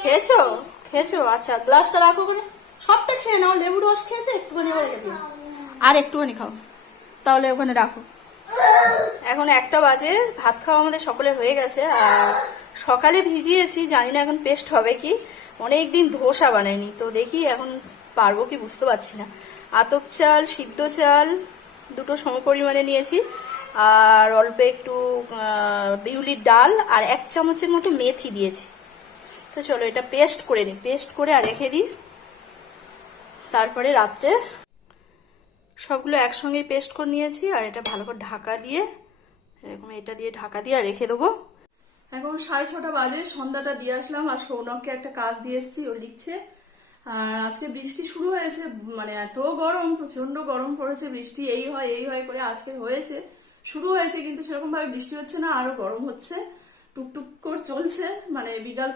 খেয়েছো? খেয়েছো? আচ্ছা, গ্লাসটা রাখো ওখানে। সবটা খেয়ে নাও। লেবু রস খেয়েছে, একটুখানি আবার রেখে দিও। আর একটুখানি খাও, তাহলে ওখানে রাখো। এখন 1টা বাজে, ভাত খাওয়া আমাদের সকলের হয়ে গেছে। আর সকালে ভিজিয়েছি, জানি না এখন পেস্ট হবে কি। অনেকদিন ধোসা বানাইনি, তো দেখি এখন পারবো কি বুঝতে পারছি না। আতপ চাল, সিদ্ধ চাল দুটো সমপরিমাণে নিয়েছি, আর অল্প একটু বিউলির ডাল, আর 1 চামচের মতো মেথি দিয়েছি। তো চলো এটা পেস্ট করে নিই, পেস্ট করে আর রেখে দিই। তারপরে রাত্রে সবগুলো একসঙ্গে পেস্ট করে নিয়েছি, আর এটা ভালো করে ঢাকা দিয়ে, এরকম এটা দিয়ে ঢাকা দিয়ে আর রেখে দেবো। এখন 6:30 বাজে, সন্ধ্যাটা দিয়ে আসলাম, আর সৌনককে একটা কাজ দিয়ে এসেছি, ও লিখছে। আর আজকে বৃষ্টি শুরু হয়েছে, মানে এত গরম, প্রচন্ড গরম পড়েছে। বৃষ্টি এই হয় করে আজকে হয়েছে, শুরু হয়েছে, কিন্তু সেরকম ভাবে বৃষ্টি হচ্ছে না, আরো গরম হচ্ছে, টুকটুক করে চলছে, মানে বিকাল থেকে